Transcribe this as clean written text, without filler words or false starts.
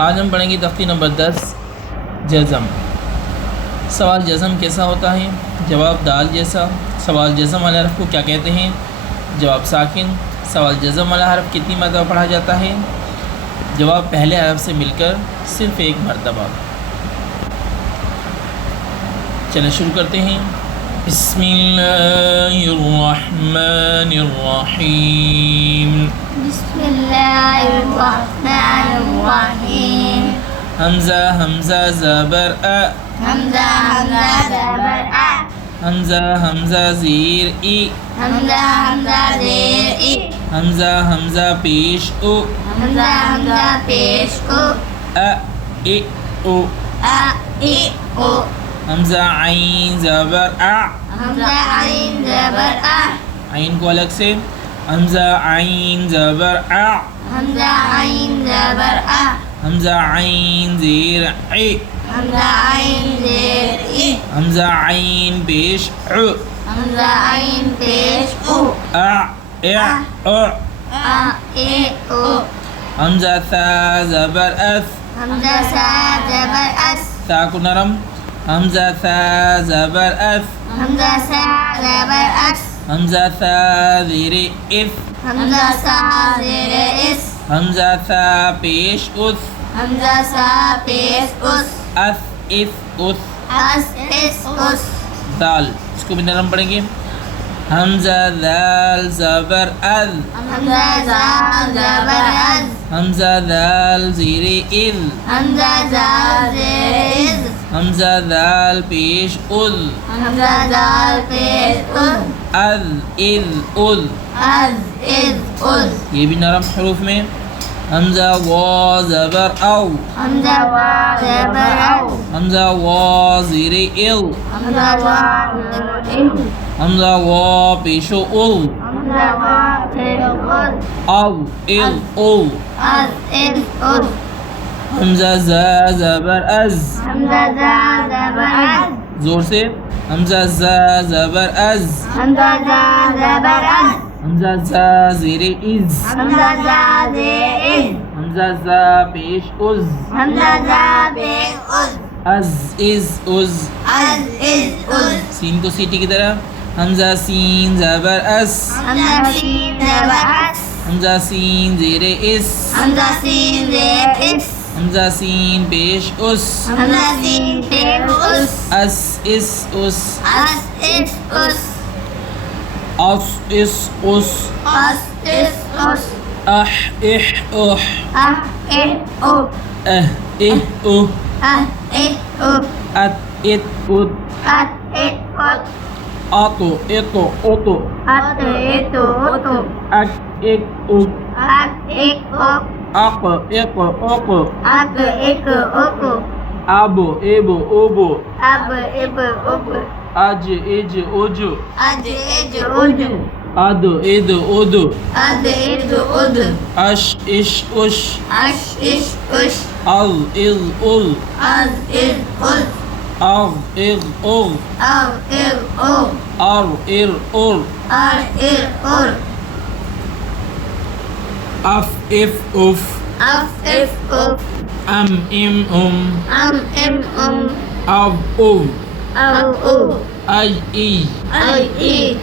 آج ہم پڑھیں گے تختی نمبر 10 جزم. سوال جزم کیسا ہوتا ہے؟ جواب دال جیسا. سوال جزم والے حرف کو کیا کہتے ہیں؟ جواب ساکن. سوال جزم والا حرف کتنی مرتبہ پڑھا جاتا ہے؟ جواب پہلے حرف سے مل کر صرف ایک مرتبہ. چلیں شروع کرتے ہیں. بسم اللہ الرحمن الرحیم. بسم اللہ الرحمن الرحیم. حمزہ حمزہ زبر ا. حمزہ حمزہ زبر ا. حمزہ حمزہ زیر ای. حمزہ حمزہ زیر ای. حمزہ حمزہ پیش او. حمزہ حمزہ پیش او. ا ای او. ا ای او. حمزہ عین زبر ا. حمزہ عین زبر ا. عین کو الگ سے. حمزہ عین زبر ا. حمزہ عین زبر ا. حمزہ عین زیر ای. حمزہ عین زیر ای. حمزہ عین پیش ع. حمزہ عین پیش او. ا ای او. ا ای او. حمزہ ثا زبر اث. حمزہ سا زبر اس. ثا کو نرم. حمزہ ثا زبر اث. حمزہ سا زبر اس. حمزہ ثا زیر اث. حمزہ سا زیر اس. حمزہ ثا پیش اس. حمزہ سا پیش اس. اث اس اس. اس اس اس. دال اس کو بھی نرم پڑھیں گے. حمزہ ذال زبر اذ. حمزہ زا زبر از. حمزہ ذال زیر اذ. حمزہ زا زیر از. حمزہ ذال پیش اذ. حمزہ زال پیش از. اذ اذ اذ. از از از. یہ بھی نرم حروف میں. حمزہ وا زبر او. حمزہ وا زبر او. حمزہ وا زیر ال. حمزہ وا زبر ال. حمزہ وا پیشو ال. حمزہ وا پیش از. او ال ال. از از از. حمزہ زا زبر از. حمزہ زا زبر از. زور سے. حمزہ زا زبر از. حمزہ زا زبر از. حمزہ زا زیر از. حمزہ زا زیر از. حمزہ زا پیش از. حمزہ زا پیش از. از از از. از از از. سین کو سیٹی کی طرح. حمزہ سین زبر اس. حمزہ سین زبر اس. حمزہ سین زیر اس. حمزہ سین زیر اس. حمزہ سین پیش اس. حمزہ سین پیش اس. اس اس اس. اس اس اس. اس اس اس. اس اس اس. اح اح اح. اح اح او. اہ اہ او. اح اح او. ات ات ات. ات اح ات. اتو اتو اتو. ات اتو اتو. اک ایک اک. اک ایک اک. اق ایک اق. اک ایک اک. ابو ایبو اوبو. اب اب اب. اج اج اوجو. اج اج اج. ادو ایدو اودو. اد اد اد. اش اش اش. اش اش اش. ال ال ال. از از از. اغ اغ اغ. او ار او. ار ار ار. ار ار ار. اف اف اف. اف اف اف. ام ام ام. ام ام ام. اب او. او او. اج ای. ای ای.